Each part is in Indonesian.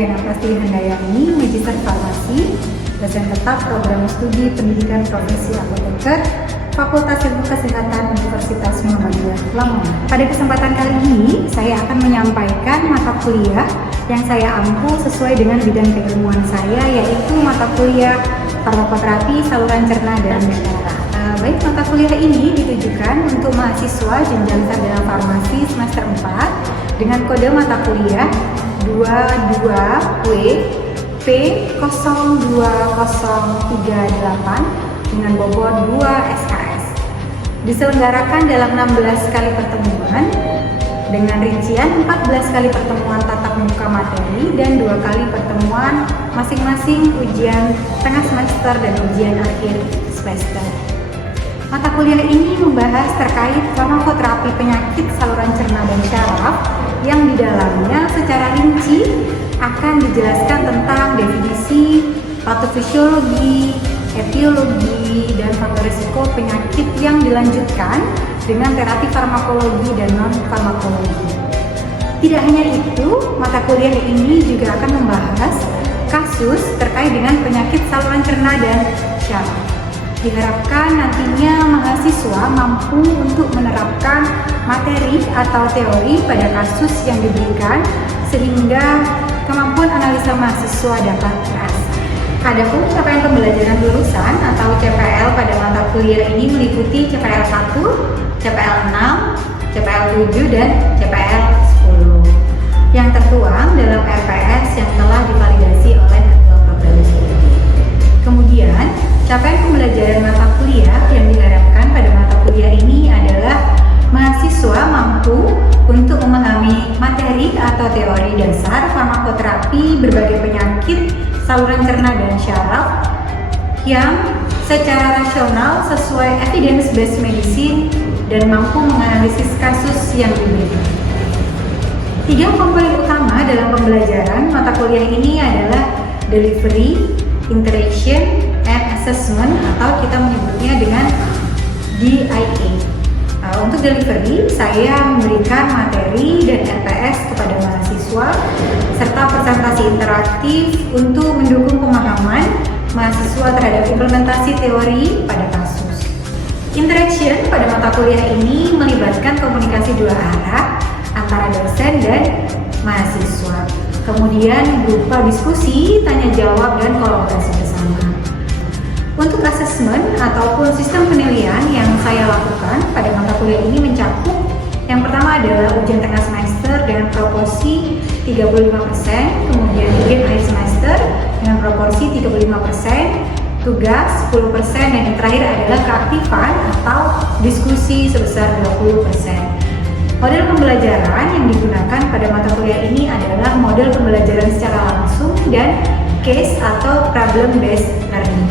Saya Nafasti Handayani, Magister Farmasi, dosen tetap program studi pendidikan profesi apoteker, Fakultas Ilmu Kesehatan Universitas Muhammadiyah Lamongan. Pada kesempatan kali ini, saya akan menyampaikan mata kuliah yang saya ampu sesuai dengan bidang keilmuan saya, yaitu mata kuliah farmakoterapi saluran cerna dan syaraf. Baik, mata kuliah ini ditujukan untuk mahasiswa jenjang sarjana farmasi semester 4 dengan kode mata kuliah 22W P02038 dengan bobot 2 SKS. Diselenggarakan dalam 16 kali pertemuan dengan rincian 14 kali pertemuan tatap muka materi dan 2 kali pertemuan masing-masing ujian tengah semester dan ujian akhir semester. Mata kuliah ini membahas terkait farmakoterapi penyakit saluran cerna dan syaraf yang di dalamnya secara rinci akan dijelaskan tentang definisi, patofisiologi, etiologi, dan faktor risiko penyakit yang dilanjutkan dengan terapi farmakologi dan non-farmakologi. Tidak hanya itu, mata kuliah ini juga akan membahas kasus terkait dengan penyakit saluran cerna dan syaraf. Diharapkan nantinya mahasiswa mampu untuk menerapkan materi atau teori pada kasus yang diberikan sehingga kemampuan analisa mahasiswa dapat terasa. Adapun capaian pembelajaran lulusan atau CPL pada mata kuliah ini meliputi CPL 1, CPL 6, CPL 7, dan CPL 10 yang tertuang dalam RPS yang telah divalidasi oleh Ketua Program Studi. Kemudian, capaian pembelajaran mata kuliah yang diharapkan pada mata kuliah ini adalah mahasiswa mampu untuk memahami materi atau teori dasar farmakoterapi berbagai penyakit saluran cerna dan syaraf yang secara rasional sesuai evidence-based medicine dan mampu menganalisis kasus yang diberikan. 3 komponen utama dalam pembelajaran mata kuliah ini adalah delivery, interaction, and assessment atau kita menyebutnya dengan DIA. Untuk delivery, saya memberikan materi dan RPS kepada mahasiswa serta presentasi interaktif untuk mendukung pemahaman mahasiswa terhadap implementasi teori pada kasus. Interaction pada mata kuliah ini melibatkan komunikasi 2 arah antara dosen dan mahasiswa. Kemudian berupa diskusi, tanya jawab, dan kolaborasi bersama. Untuk asesmen ataupun sistem penilaian yang saya lakukan pada mata kuliah ini mencakup yang pertama adalah ujian tengah semester dengan proporsi 35%, kemudian ujian akhir semester dengan proporsi 35%, tugas 10%, dan yang terakhir adalah keaktifan atau diskusi sebesar 20%. Model pembelajaran yang digunakan pada mata kuliah ini adalah model pembelajaran secara langsung dan case atau problem based learning.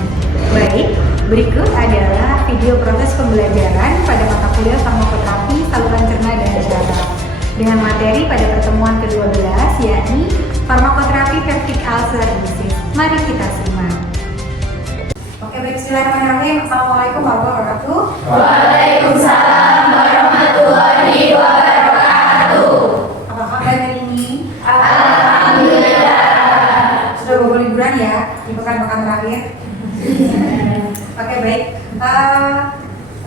Baik, berikut adalah video proses pembelajaran pada mata kuliah farmakoterapi saluran cerna dan syaraf dengan materi pada pertemuan ke-12 yakni farmakoterapi peptic ulcer disease. Mari kita simak. Oke, baik, bismillahirrahmanirrahim. Assalamualaikum warahmatullahi wabarakatuh. Waalaikumsalam warahmatullahi wabarakatuh. Apa kabar hari ini? Alhamdulillah. Sudah beberapa liburan ya di pekan-pekan terakhir. Oke, baik.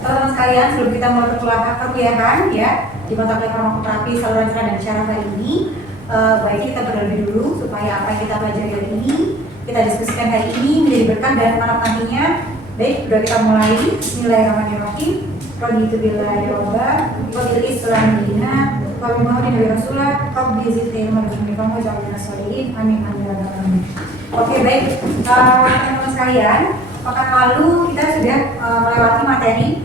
Teman-teman sekalian, sebelum kita mulai perkuliahan ya di mata kuliah farmakoterapi saluran cerna dan syaraf hari ini, baik kita berlebih dulu supaya apa yang kita pelajari hari ini, kita diskusikan hari ini menjadi berkah dan manfaat nantinya. Baik, sudah kita mulai. Bismillahirrahmanirrahim. Raditu billahi robba wa bil islam dina wa bi muhammadin nabi rasulullah rabbi zidni ilman warzuqni fahma waj'alni minas sholihin amin amin ya rabbal alamin. Oke, baik, teman-teman sekalian, pekan lalu kita sudah melewati materi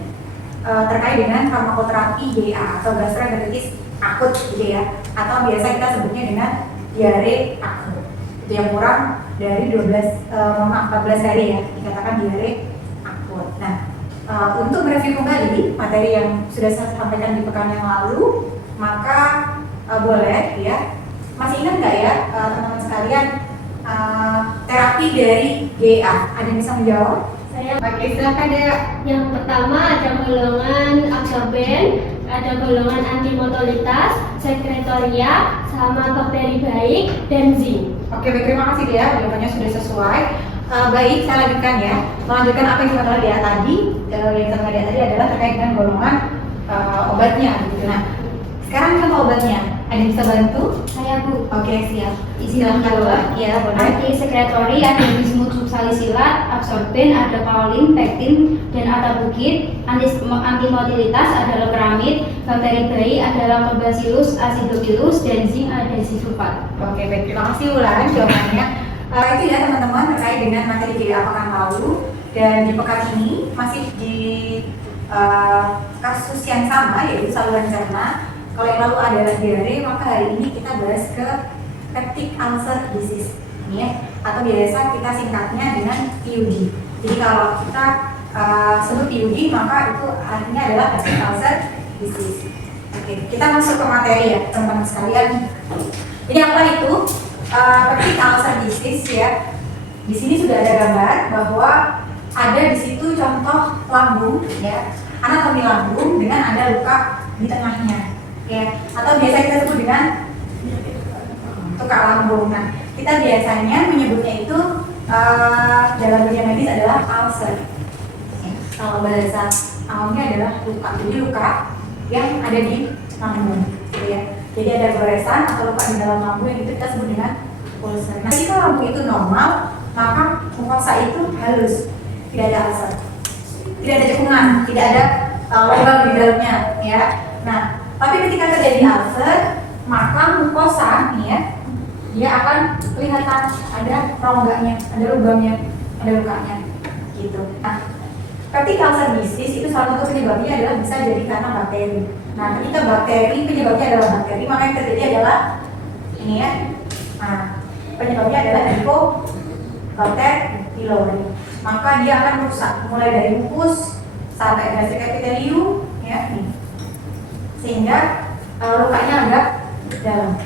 terkait dengan farmakoterapi GA atau gastroenteritis akut gitu ya, atau biasa kita sebutnya dengan diare akut. Itu yang kurang dari 14 hari ya, dikatakan diare akut. Nah, untuk mereview kembali materi yang sudah saya sampaikan di pekan yang lalu, maka boleh ya, masih ingat nggak ya teman-teman sekalian terapi dari GA? Ada yang bisa menjawab? Saya Oke, silakan Dea. yang pertama ada golongan absorben, ada golongan antimotolitas, sekretoria, sama bakteri baik, dan zinc. Oke, baik, terima kasih dia, jawabannya sudah sesuai. Baik, saya lanjutkan ya. Melanjutkan apa yang kita lihat tadi, yang kita lihat tadi adalah terkait dengan golongan obatnya gitu. Nah, sekarang kita obatnya. Ada yang bisa bantu? Saya Bu. Oke, siap. Izin menjawab. Iya, boleh. Antisekretori ada bismut salisilat, absorben, ada kaolin, pektin, dan ada bukit. Antimotilitas adalah keramid, bakteri bayi adalah lactobacillus acidophilus, dan zinc ada sulfat. Oke, baik. Terima kasih Ulan jawabannya. Itu ya teman-teman terkait dengan materi GDA pekan lalu, dan di pekan ini masih di kasus yang sama yaitu saluran cerna. Kalau yang lalu adalah diare, maka hari ini kita bahas ke peptic ulcer disease, ini ya, atau biasa kita singkatnya dengan PUD. Jadi kalau kita sebut PUD, maka itu artinya adalah peptic ulcer disease. Oke, kita masuk ke materi ya teman-teman sekalian. Jadi apa itu peptic ulcer disease ya? Di sini sudah ada gambar bahwa ada di situ contoh lambung ya, anatomi lambung dengan ada luka di tengahnya. Ya, atau biasa kita sebut dengan luka lambung. Nah, kita biasanya menyebutnya itu dalam dunia medis adalah ulcer. Kalau bahasa awamnya adalah luka. Jadi luka yang ada di lambung, gitu ya. Jadi ada goresan atau luka di dalam lambung yang itu kita sebut dengan ulcer. Nah, jika lambung itu normal, maka mukosa itu halus, tidak ada ulcer, tidak ada cekungan, tidak ada lubang di dalamnya, ya. Nah, tapi ketika terjadi ulcer, maka mukosa nih ya, dia akan kelihatan ada rongganya, ada lubangnya, ada lukanya, gitu. Nah, peptic ulcer disease itu salah satu penyebabnya adalah bisa jadi karena bakteri. Nah, ketika bakteri penyebabnya adalah bakteri, maka yang terjadi adalah ini ya. Nah, penyebabnya adalah Helicobacter pylori. Maka dia akan merusak mulai dari mukus sampai gastric epithelium, ya, nih. Sehingga lukanya agak dalam.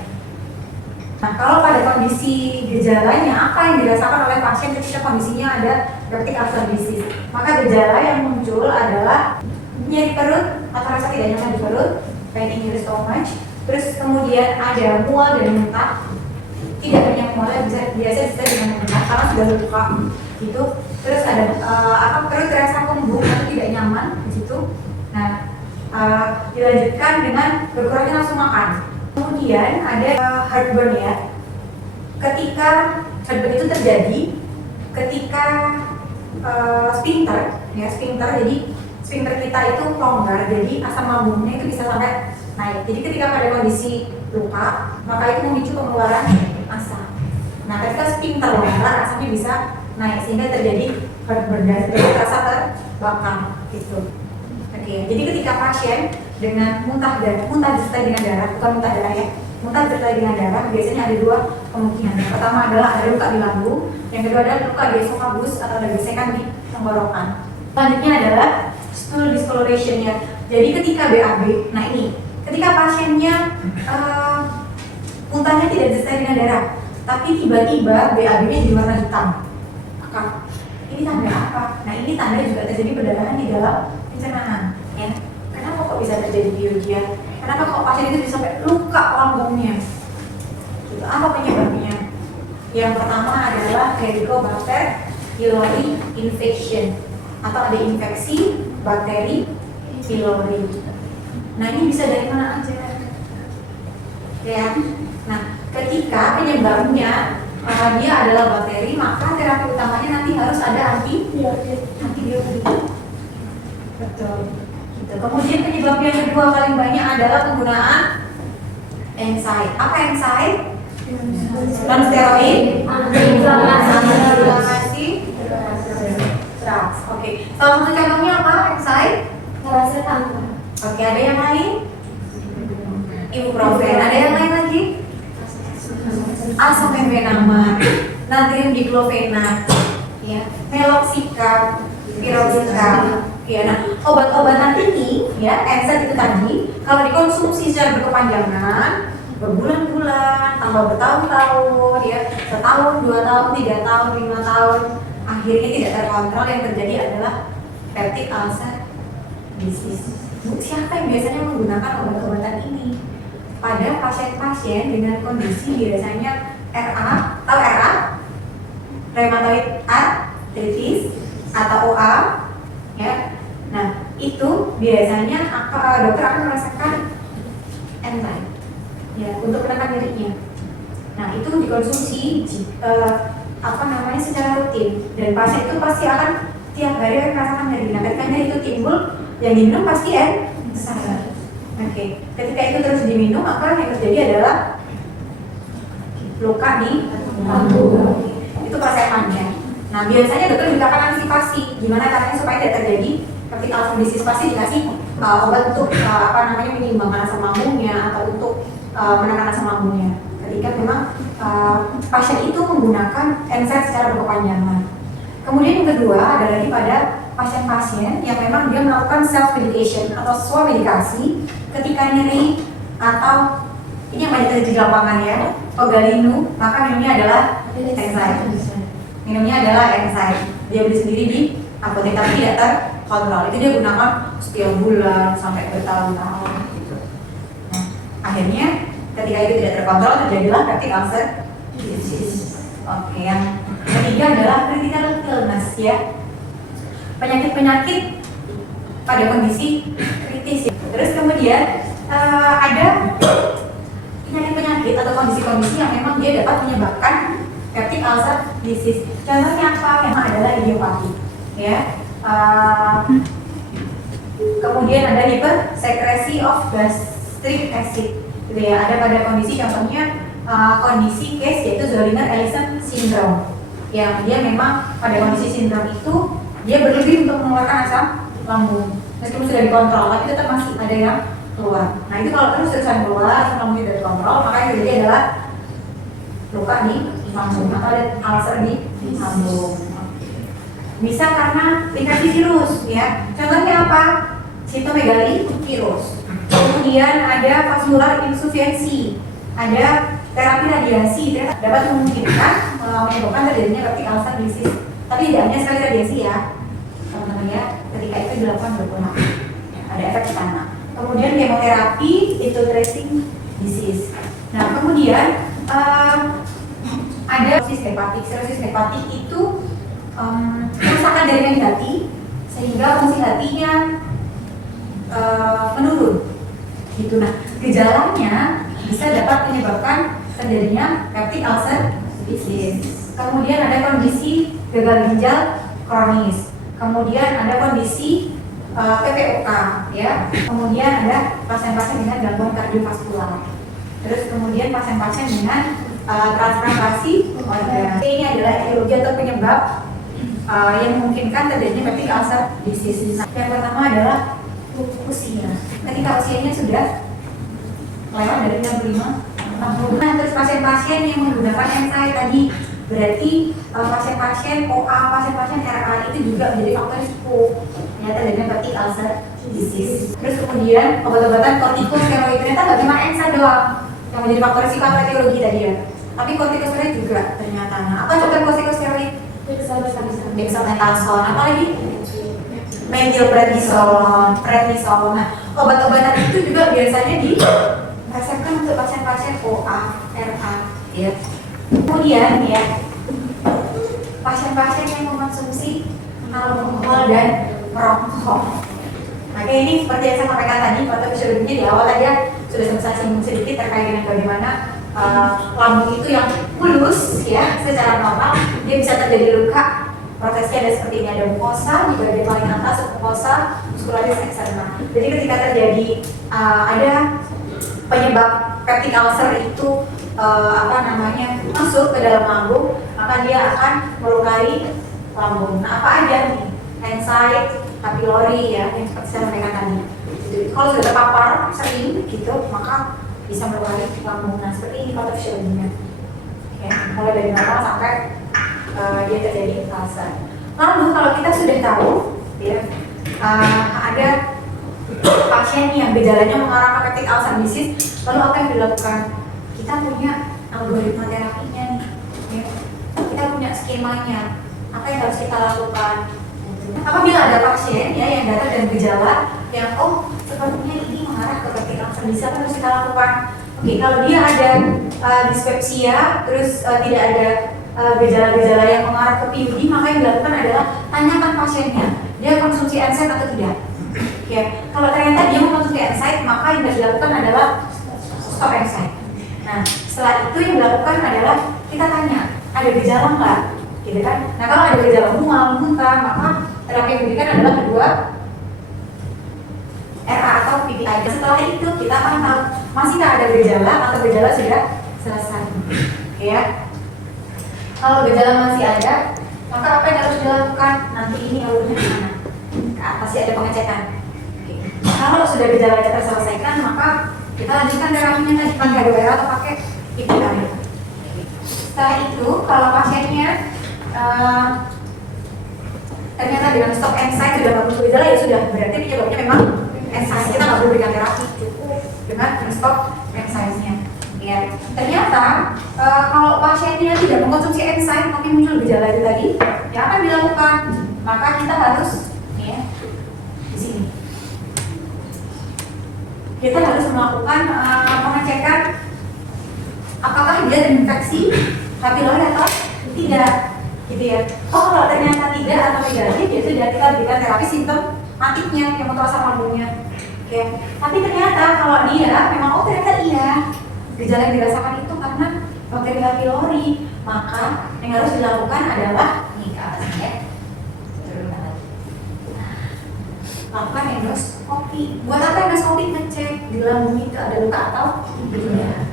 Nah, kalau pada kondisi gejalanya, apa yang dirasakan oleh pasien ketika kondisinya ada peptic ulcer disease? Maka gejala yang muncul adalah nyeri perut atau rasa tidak nyaman di perut, paining in the stomach, terus kemudian ada mual dan muntah, tidak banyak mual, biasa dengan muntah karena sudah luka, gitu. Terus ada perut terasa kembung atau tidak nyaman di situ. Nah, dilanjutkan dengan berkurangnya nafsu makan. Kemudian ada heartburn ya. Ketika heartburn itu terjadi ketika sphincter jadi sphincter kita itu longgar, jadi asam lambungnya itu bisa sampai naik. Jadi ketika pada kondisi luka, maka itu memicu pengeluaran asam. Nah, ketika sphincter longgar, asamnya bisa naik sehingga terjadi heartburn dan terasa terbakar gitu. Oke, jadi ketika pasien dengan muntah disertai dengan darah, bukan muntah darah ya, muntah disertai dengan darah, biasanya ada dua kemungkinan. Yang pertama adalah ada luka di lambung, yang kedua adalah luka di esophagus atau ada gesekan di tenggorokan. Selanjutnya adalah stool discoloration ya. Jadi ketika BAB, nah ini, ketika pasiennya muntahnya tidak disertai dengan darah, tapi tiba-tiba BAB-nya jadi warna hitam. Maka ini tanda apa? Nah, ini tanda juga terjadi perdarahan di dalam pencernaan, ya. Kenapa kok bisa terjadi PUD? Kenapa kok pasien itu bisa sampai luka lambungnya? Itu apa penyebabnya? Yang pertama adalah Helicobacter pylori infection atau ada infeksi bakteri pylori. Nah, ini bisa dari mana aja? Ya. Nah, ketika penyebabnya dia adalah bakteri, maka terapi utamanya nanti harus ada antibiotik. Betul. Gitu. Kemudian penyebab yang kedua paling banyak adalah penggunaan NSAID. Apa NSAID? Non-steroid anti-inflamasi drugs. Oke. Salah satu contohnya apa? NSAID? Paracetamol. Oke, ada yang lain? Ibuprofen. Ada yang lain lagi? Asam membenamar, natrium diklofenat, ya, meloxicam, piroxicam. Ya, nah, obat-obatan ini, ya, NSAID itu tadi, kalau dikonsumsi secara berkepanjangan, berbulan-bulan, tambah bertahun-tahun, ya, setahun, 2 tahun, 3 tahun, 5 tahun, akhirnya tidak terkontrol, yang terjadi adalah peptic ulcer disease. siapa yang biasanya menggunakan obat-obatan ini? Pada pasien-pasien dengan kondisi biasanya RA, tahu RA? Rheumatoid arthritis atau OA, ya. Nah, itu biasanya dokter akan merasakan enzim, ya, untuk menekan nyerinya. Nah, itu dikonsumsi secara rutin, dan pasien itu pasti akan tiap hari akan merasakan nyeri. Nah, ketika nyeri itu timbul, yang diminum pasti enzim. Oke, ketika itu terus diminum, maka yang terjadi adalah luka di lambung. Itu persepannya. Nah, biasanya dokter juga akan antisipasi gimana caranya supaya tidak terjadi ketika asam disease, pasti dikasih obat untuk menyeimbangkan asam lambungnya atau untuk menekan asam lambungnya. Ketika memang pasien itu menggunakan NSAID secara berkepanjangan. Kemudian yang kedua ada lagi pada pasien-pasien yang memang dia melakukan self medication atau swamedikasi ketika nyeri atau ini yang banyak terjadi di lapangan ya, Ogalinu, maka minumnya adalah NSAID. Minumnya adalah NSAID. Dia beli sendiri di apotek tapi tidak terkontrol. Itu dia gunakan setiap bulan sampai bertahun-tahun. Gitu. Nah, akhirnya ketika itu tidak terkontrol terjadilah peptic ulcer disease. Oke, yang ketiga adalah critical illness ya. Penyakit-penyakit pada kondisi kritis. Ya. Terus kemudian ada penyakit-penyakit atau kondisi-kondisi yang memang dia dapat menyebabkan peptic ulcer disease. Contohnya apa? Yang adalah idiopati, ya. Kemudian ada hypersekresi of gastric acid, gitu ya. Ada pada kondisi, contohnya kondisi case yaitu Zollinger-Ellison syndrome, yang dia memang pada kondisi sindrom itu dia berlebih untuk mengeluarkan asam lambung, meskipun sudah dikontrol, tapi tetap masih ada yang keluar. Nah itu kalau terus-terusan keluar, asam lambung tidak dikontrol, maka yang terjadi adalah luka di lambung atau ada ulcer di lambung. Bisa karena infeksi virus, ya. Contohnya apa? Cytomegalovirus virus. Kemudian ada vascular insufficiency, ada terapi radiasi, dapat memungkinkan menyebabkan terjadinya peptic ulcer disease. Tapi tidak hanya sekali radiasi ya, teman-teman ya. Ketika itu dilakukan berulang, ada efek ke sana. Kemudian kemoterapi infiltrating disease. Nah kemudian ada cirrhosis hepatik itu kerusakan jaringan di hati sehingga fungsi hatinya menurun. Gitu. Nah gejalanya bisa dapat menyebabkan terjadinya peptic ulcer disease. Kemudian ada kondisi gagal ginjal kronis. Kemudian ada kondisi PPOK, ya. Kemudian ada pasien-pasien dengan gangguan kardiovaskular. Terus kemudian pasien-pasien dengan transplantasi organ. Ini adalah etiologi atau penyebab yang memungkinkan terjadinya peptic ulcer disease. Yang pertama adalah usia. Ketika usianya sudah lewat dari 65, 60. Terus pasien-pasien yang menggunakan NSAID tadi, berarti pasien-pasien OA, pasien-pasien RA itu juga menjadi faktor risiko ternyata terjadinya peptic ulcer disease. Terus kemudian obat-obatan kortikosteroid, ternyata nggak cuma NSAID doang yang menjadi faktor risiko atau etiologi tadi ya, tapi kortikosteroid juga ternyata. Nah, apa contoh kortikosteroid? Dexamethasone, apalagi methylprednisolone. Nah, obat-obatan itu juga biasanya diresepkan untuk pasien-pasien OA, RA, ya. Kemudian ya, pasien-pasien yang mengkonsumsi alkohol dan merokok. Nah, kayak ini seperti yang saya sampaikan tadi, patofisiologinya di awal tadi ya sudah saya singgung sedikit terkait dengan bagaimana lambung itu yang mulus ya secara normal dia bisa terjadi luka. Prosesnya ada seperti ini, ada mukosa di bagian paling atas, mukosa muscularis externa. Jadi ketika terjadi ada penyebab peptic ulcer itu masuk ke dalam lambung, maka dia akan melukai lambung. Nah, apa aja nih? NSAID, papillori ya, yang seperti saya sampaikan tadi. Jadi, kalau sudah terpapar sering gitu, maka bisa melukai lambung. Nah, seperti ini patofisiologinya. Ya, mulai dari normal sampai dia terjadi ulcer. Lalu kalau kita sudah tahu, ya, ada pasien yang gejalanya mengarah ke peptic ulcer disease, lalu apa yang dilakukan? Kita punya algoritma terapinya nih, ya. Kita punya skemanya. Apa yang harus kita lakukan? Apabila ada pasien ya yang datang dengan gejala yang sepertinya ini mengarah ke vertikal sendiri. Apa harus kita lakukan? Oke, kalau dia ada dispepsia, terus tidak ada gejala-gejala yang mengarah ke PUD, maka yang dilakukan adalah tanyakan pasiennya, dia konsumsi NSAID atau tidak. Ya, kalau ternyata dia mengkonsumsi NSAID, maka yang harus dilakukan adalah stop NSAID. Nah, setelah itu yang dilakukan adalah kita tanya, ada gejala nggak? Gitu kan? Nah, kalau ada gejala mual, muntah, maka terapi yang diberikan adalah kedua RA atau PPI. Setelah itu kita akan tahu masih ada gejala atau gejala sudah selesai. Oke ya. Kalau gejala masih ada, maka apa yang harus dilakukan? Nanti ini alurnya di mana? Pasti ada pengecekan. Oke. Kalau sudah gejala terselesaikan, maka kita lanjutkan terapinya tadi pakai RA atau pakai PPI. Setelah itu, kalau pasiennya ternyata dengan stop NSAID sudah nggak muncul gejala, ya sudah, berarti penyebabnya memang NSAID. Kita nggak perlu berikan terapi, cukup dengan stop NSAID-nya. Ya, ternyata kalau pasiennya tidak mengkonsumsi NSAID tapi muncul gejala itu tadi, yang akan dilakukan, maka kita harus ya, di sini. Kita harus melakukan pengecekan apakah dia terinfeksi H. pylori atau tidak, gitu ya. Oh, kalau ternyata tidak atau negatif, ya sudah kita berikan terapi simptomatiknya yang untuk asam lambungnya. Oke. Tapi ternyata kalau dia memang ternyata iya gejala yang dirasakan itu karena bakteri H. pylori, maka yang harus dilakukan adalah ini ke atas ya. Lakukan endoskopi. Buat apa endoskopi? Ngecek di lambung itu ada luka atau tidak.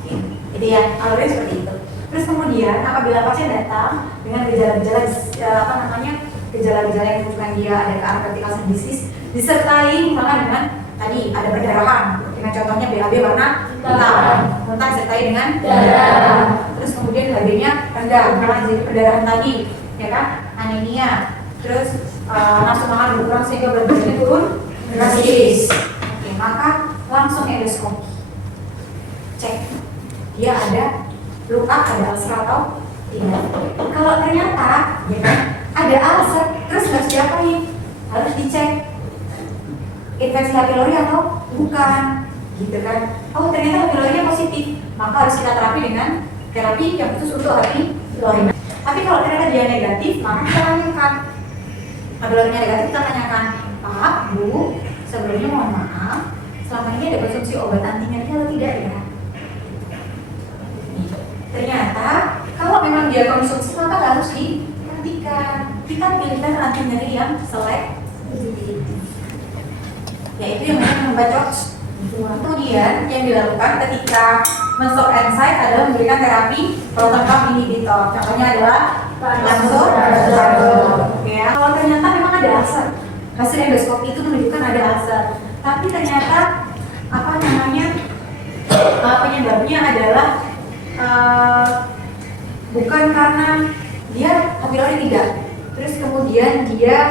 Oke. Jadi ya, alurnya seperti itu. Terus kemudian apabila pasien datang dengan gejala-gejala gejala-gejala yang menunjukkan dia ada ke arah vertikal disease, disertai misalnya dengan tadi ada perdarahan, dengan contohnya BAB warna hitam, muntah disertai dengan darah. Terus kemudian HB-nya rendah, karena jadi perdarahan tadi, ya kan, anemia. Terus nafsu makan berkurang sehingga berat badannya turun drastis. Oke, maka langsung endoskopi, cek dia ada luka, ada ulcer atau tidak. Kalau ternyata ya kan, ada ulcer, terus harus diapain? Harus dicek infeksi H. pylori atau bukan, gitu kan. Oh, ternyata H. pylori-nya positif, maka harus kita terapi dengan terapi yang khusus untuk H. pylori. Tapi kalau ternyata dia negatif, maka kita tanyakan. H. pylori-nya negatif, kita tanyakan, Pak, Bu, sebelumnya mohon maaf, selama ini ada konsumsi obat anti nyeri atau tidak ya? Ternyata kalau memang dia konsumsi, maka harus diperhatikan. Kita pilihkan anti nyeri yang selektif, yaitu yang membacok. Kemudian yang dilakukan ketika men-stop NSAID adalah memberikan terapi proton pump inhibitor. Contohnya adalah langsung. Ya. Kalau ternyata memang ada ulcer, hasil endoskopi itu menunjukkan ada ulcer, tapi ternyata penyebabnya adalah bukan karena dia H. pylori tidak, terus kemudian dia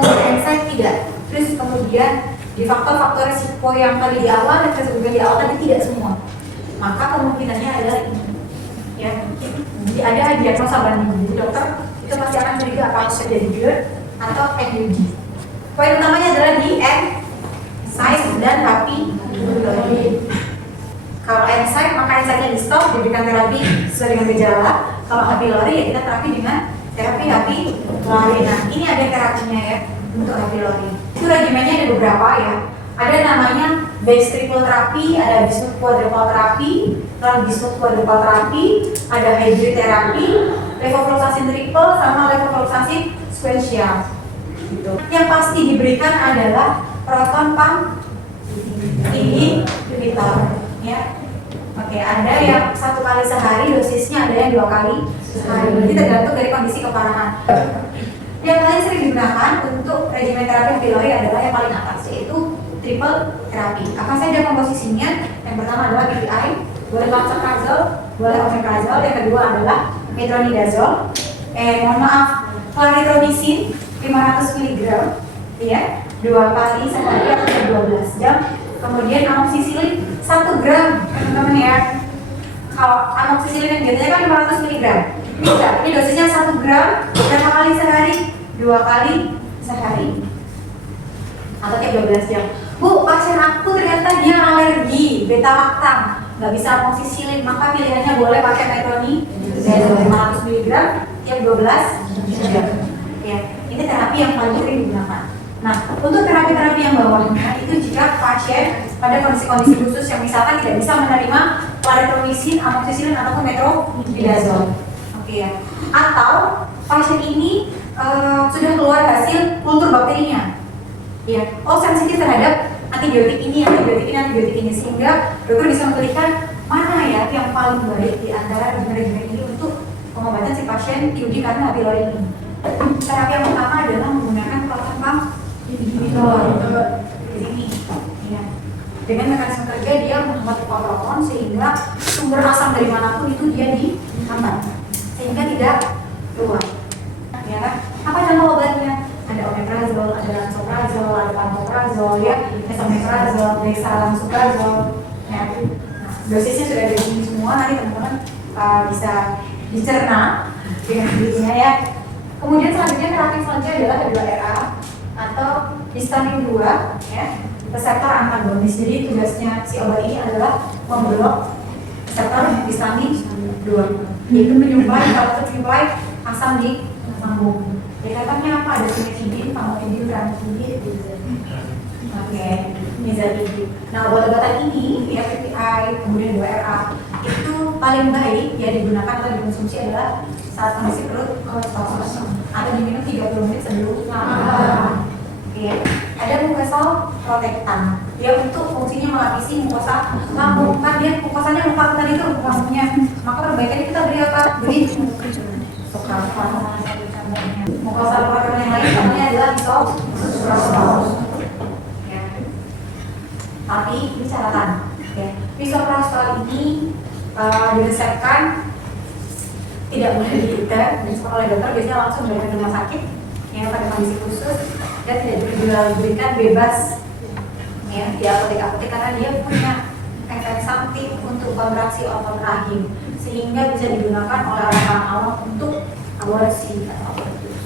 NSAID tidak, terus kemudian di faktor-faktor risiko yang tadi di awal dan sebelumnya di awal tadi tidak semua, maka kemungkinannya adalah ini ya. Jadi ada diagnosa banding, jadi dokter itu pasti akan curiga apakah terjadi GERD atau NUD. Poin utamanya adalah di NSAID dan H. pylori. Kalau NSAID, maka NSAID-nya di stop, diberikan terapi sesuai dengan gejala. Kalau H. pylori, ya kita terapi dengan terapi H. pylori. Nah, ini ada terapinya ya untuk H. pylori. Itu regimennya ada beberapa ya. Ada namanya base triple terapi, ada bismuth quadruple terapi, lalu bismuth quadruple terapi, ada hybrid terapi, levofloxacin triple sama levofloxacin sequential. Gitu. Yang pasti diberikan adalah proton pump inhibitor. Ya, oke, ada yang 1 kali sehari dosisnya, ada yang 2 kali sehari. Jadi tergantung dari kondisi keparahan. Yang paling sering digunakan untuk regimen terapi H. pylori adalah yang paling atas, yaitu triple terapi. Akan saja komposisinya. Yang pertama adalah PPI, boleh lansoprazole, boleh omeprazole. Yang kedua adalah metronidazole. Mohon maaf, clarithromycin 500 mg, ya, 2 kali sehari atau 12 jam. Kemudian amoxicillin 1 gram, teman-teman ya. Kalau amoxicillin yang biasanya kan 500 mg, ini dosisnya 1 gram, berapa kali sehari? 2 kali sehari. atau tiap 12 jam. Bu, pasien aku ternyata dia alergi beta lactam, nggak bisa amoxicillin, maka pilihannya boleh pakai metronidazole 500 mg tiap 12 jam. Ya, ini terapi yang paling sering digunakan. Nah, untuk terapi-terapi yang bawahnya itu jika pasien pada kondisi-kondisi khusus yang misalkan tidak bisa menerima clarithromycin, amoxicillin ataupun metronidazole. Oke ya. Atau pasien ini sudah keluar hasil kultur bakterinya. Ya, sensitif terhadap antibiotik ini, sehingga dokter bisa memilihkan mana ya yang paling baik di antara regimen ini untuk pengobatan si pasien PUD karena H. pylori ini. Terapi yang pertama adalah menggunakan proton pump inhibitor di sini. Ya. Dengan mekanisme kerja dia menghambat proton sehingga sumber asam dari manapun itu dia dihambat sehingga tidak keluar. Ya kan? Apa contoh obatnya? Ada omeprazole, ada lansoprazole, ada pantoprazole, ya, esomeprazole, dexlansoprazole. Ya. Nah, dosisnya sudah ada di sini semua. Nanti teman-teman bisa dicerna dengan dirinya ya. Kemudian selanjutnya terapi selanjutnya adalah H2RA atau histamin 2, ya, reseptor antagonis. Jadi tugasnya si obat ini adalah memblok reseptor histamin 2, yaitu menyuplai asam di lambung. Jadi katanya apa? Ada cimetidin, famotidin, ranitidin, oke, nizatidin. Nah, obat-obatan ini, ya, PPI, kemudian 2RA itu paling baik ya digunakan atau dikonsumsi adalah saat kondisi perut kosong atau diminum 30 menit sebelum makan. Oke, ada mucosal protectant. Dia untuk fungsinya melapisi mukosa lambung. Kan dia mukosanya lupa tadi itu lambungnya. Maka perbaikannya kita beri apa? Beri mukosa protectant yang lain namanya adalah bisoprostol. Ya. Tapi ini catatan. Ya. Bisoprostol ini diresepkan tidak boleh diinter oleh dokter, biasanya langsung dari rumah sakit yang pada kondisi khusus dan tidak diberikan bebas ya di apotek-apotek karena dia punya efek samping untuk kontraksi otot rahim sehingga bisa digunakan oleh orang awam untuk aborsi atau abortus.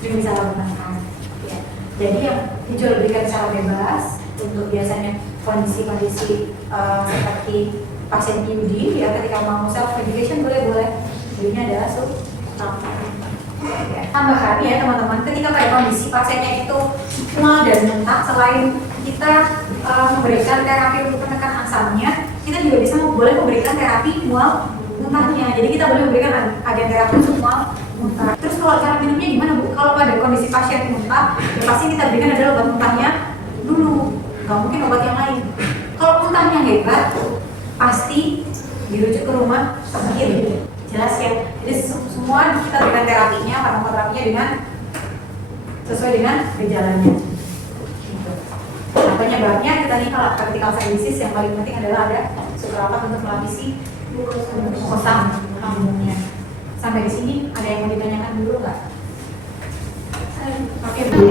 Sering disalahgunakan. Ya. Jadi yang dijual berikan secara bebas untuk biasanya kondisi-kondisi seperti pasien PUD ya, ketika mau self medication boleh. Ini adalah ya. Tambahan ya teman-teman, ketika pada kondisi pasiennya itu mual dan muntah, selain kita memberikan terapi untuk menekan asamnya, kita juga boleh memberikan terapi mual muntahnya. Jadi kita boleh memberikan agen terapi untuk mual muntah. Terus kalau cara minumnya gimana Bu? Kalau pada kondisi pasien muntah, ya pasti kita berikan adalah obat muntahnya dulu, nggak mungkin obat yang lain. Kalau muntahnya hebat, pasti dirujuk ke rumah sakit. Jelas ya, jadi semua kita berikan terapinya, farmakoterapinya dengan sesuai dengan gejalanya. Gitu. Nah, penyebabnya kita nih kalau vertical side disease yang paling penting adalah ada suprapat untuk melapisi mukosa lambungnya. Sampai di sini ada yang mau ditanyakan dulu nggak? Oke, Bu.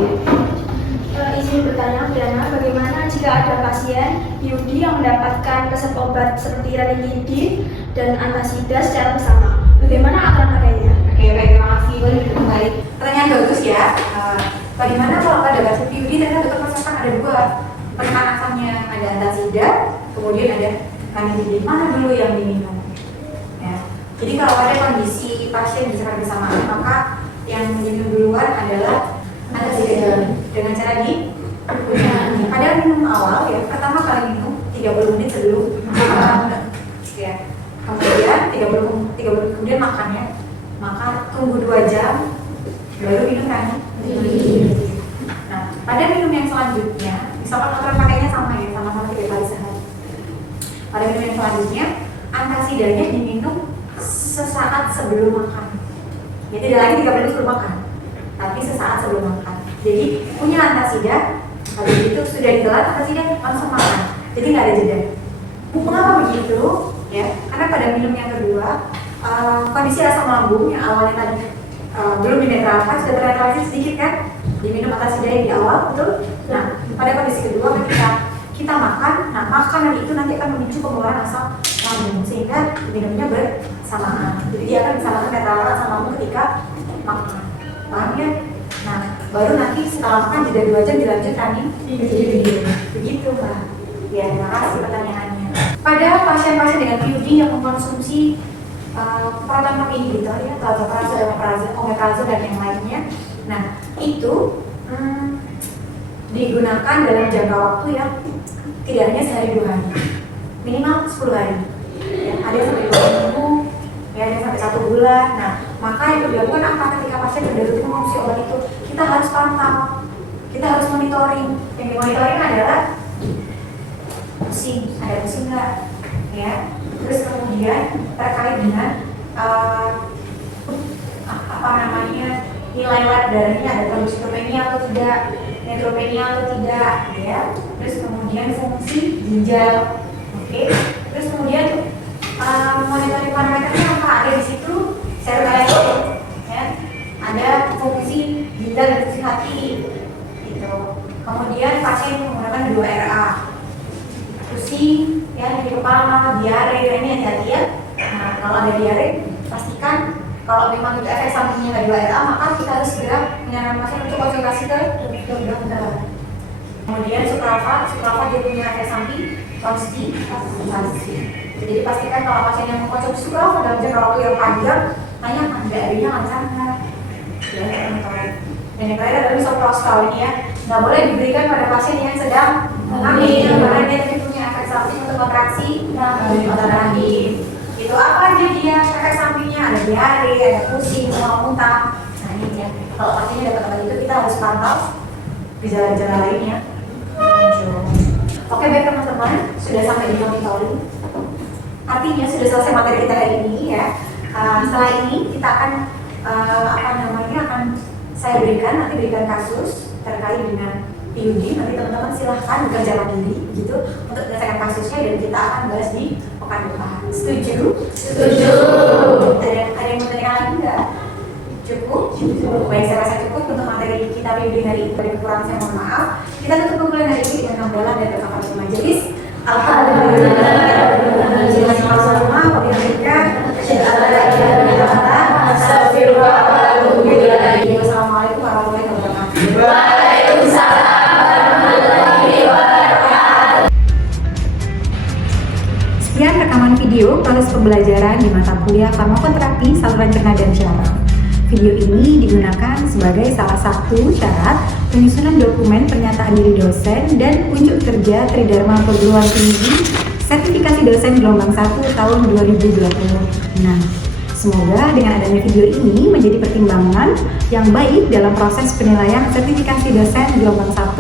Izin bertanya, Briana, bagaimana jika ada pasien PUD yang mendapatkan resep obat seperti ranitidin dan antasida secara bersama? Bagaimana akan pakainya? Oke, baik, terima kasih. Boleh duduk kembali. Pertanyaan bagus ya. Bagaimana kalau pada kasus PUD ternyata dokter merasakan ada dua penekan asamnya, ada antasida, kemudian ada ranitidin. Mana dulu yang diminum? Ya. Jadi kalau ada kondisi pasien secara bersamaan, maka yang diminum duluan adalah antasida dengan cara pada minum awal ya, pertama kali minum 30 menit sebelum makan ya, kemudian 30 kemudian makannya, maka tunggu 2 jam baru minum ranitidin. Nah, pada minum yang selanjutnya, misalkan aturan pakainya sama ya, sama-sama 3 kali sehari. Pada minum yang selanjutnya, antasidanya diminum sesaat sebelum makan. Ya, tidak lagi 3 menit sebelum makan, tapi sesaat sebelum makan. Jadi punya antasida, habis itu sudah ditelan antasida langsung makan. Jadi nggak ada jeda. Mengapa begitu? Ya, karena pada minum yang kedua kondisi asam lambung yang awalnya tadi belum dinetralkan sudah ternetralisasi sedikit kan? Diminum antasida di awal, betul? Nah, pada kondisi kedua ketika kita makan, nah makanan itu nanti akan memicu pengeluaran asam lambung sehingga minumnya bersamaan. Jadi dia akan bisa langsung netralkan asam lambung ketika makan. Paham ya? Nah, baru nanti setelah makan jeda 2 jam dilanjut running video. Begitu Mbak. Ya, terima kasih pertanyaannya. Pada pasien-pasien dengan PUD yang mengkonsumsi proton pump inhibitor ya, trazoprazol, omeprazol dan yang lainnya, nah itu digunakan dalam jangka waktu yang tidak hanya sehari 2 hari, minimal 10 hari. Ya, ada sampai 2 minggu, ya ada sampai 1 bulan. Nah, maka yang dilakukan apa ketika pasien sudah rutin mengonsumsi obat itu? Kita harus pantau, kita harus monitoring. Yang dimonitoring adalah pusing, ada pusing nggak? Ya. Terus kemudian terkait dengan nilai lab darahnya, ada trombositopenia atau tidak, neutropenia atau tidak, ya. Terus kemudian fungsi ginjal, oke. Terus kemudian monitoring parameternya apa? Ada di situ serotonin, ya. Ada fungsi ginjal dan fungsi hati, gitu. Kemudian pasien menggunakan 2 RA, pusing, ya, di kepala, diare, ini hati-hati ya. Nah, kalau ada diare, pastikan kalau memang itu efek sampingnya nggak 2 RA, maka kita harus segera menyarankan pasien untuk konsultasi ke dokter. Kemudian suprafa dia punya efek samping konstipasi. Jadi pastikan kalau pasien yang mengkonsumsi suprafa dalam jangka waktu yang panjang, tanya diarenya lancar nggak? Ya, dan yang terakhir adalah misoprostol ini ya, nggak boleh diberikan pada pasien yang sedang hamil karena dia tadi punya efek samping untuk kontraksi rahim. Itu apa aja dia efek sampingnya? Ada diare, ada pusing, mual-muntah. Nah ini ya, kalau pasiennya dapat obat itu kita harus pantau gejala-gejala lainnya. Oke baik teman-teman, sudah sampai di monitoring. Artinya sudah selesai materi kita hari ini ya. Setelah ini kita akan akan saya nanti berikan kasus terkait dengan PUD. Nanti teman-teman silahkan bekerja mandiri gitu untuk menyelesaikan kasusnya dan kita akan bahas di pekan depan. Setuju? Setuju. Ada yang mau tanyakan lagi nggak? Cukup? Baik, saya rasa cukup untuk materi kita PUD hari ini. Dari kekurangan saya mohon maaf. Kita tutup kumpulan hari ini dengan hamdalah dan kafaratul majelis. Alhamdulillah. Wassalamualaikum warahmatullahi wabarakatuh. Waalaikumsalam warahmatullahi wabarakatuh. Sekian rekaman video proses pembelajaran di mata kuliah farmakoterapi saluran cerna dan syaraf. Video ini digunakan sebagai salah satu syarat penyusunan dokumen pernyataan diri dosen dan unjuk kerja Tridharma Perguruan Tinggi sertifikasi dosen gelombang 1 tahun 2026. Semoga dengan adanya video ini menjadi pertimbangan yang baik dalam proses penilaian sertifikasi dosen gelombang 1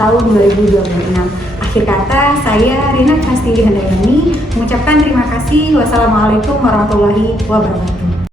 tahun 2026. Akhir kata, saya Rina Kastili Handayani mengucapkan terima kasih. Wassalamualaikum warahmatullahi wabarakatuh.